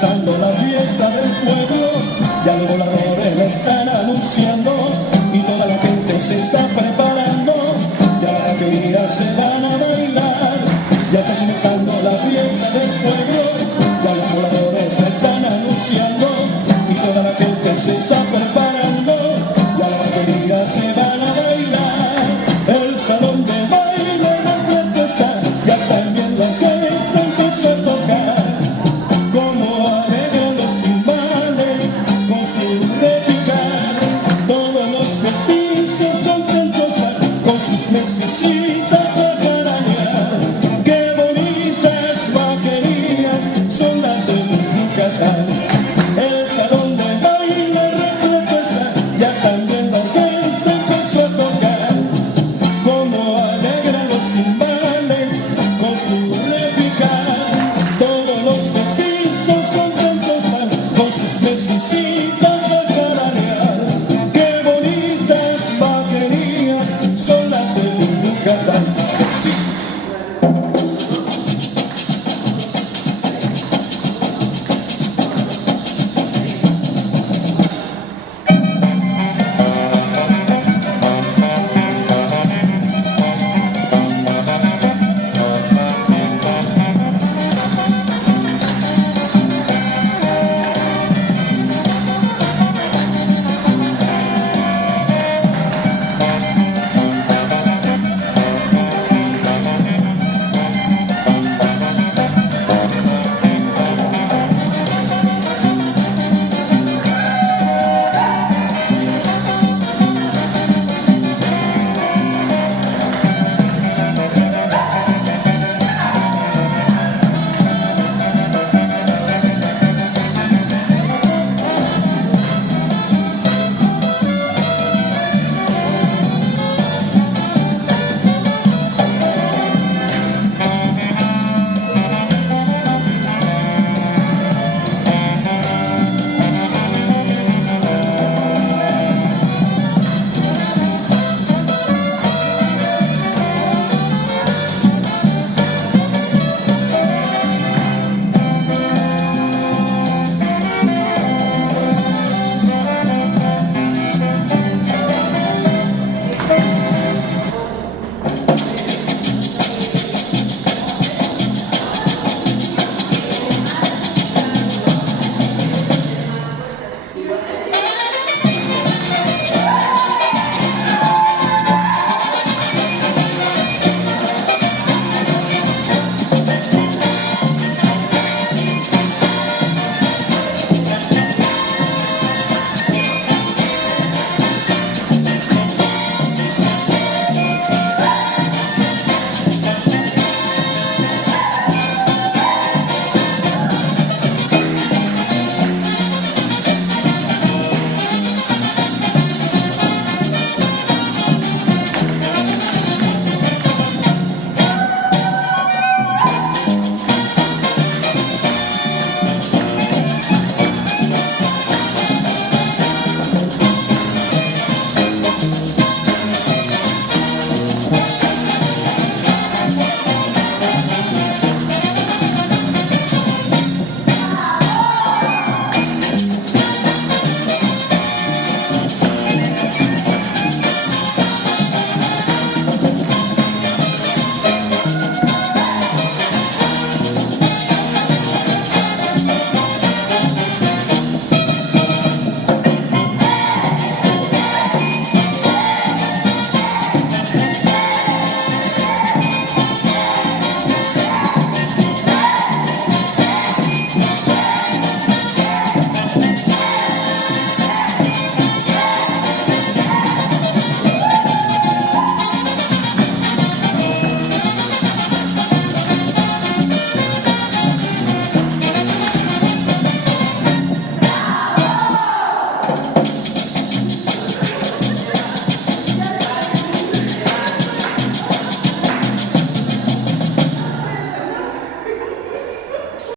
comenzando la fiesta del pueblo, ya los voladores la están anunciando y toda la gente se está preparando, ya las vaquerías se van a bailar, ya está comenzando la fiesta del pueblo, ya los voladores la están anunciando y toda la gente se está preparando, ya las vaquerías se van a bailar, el salón de baile repleto está, ya también la orquesta empezó a tocar, como alegran los timbales con su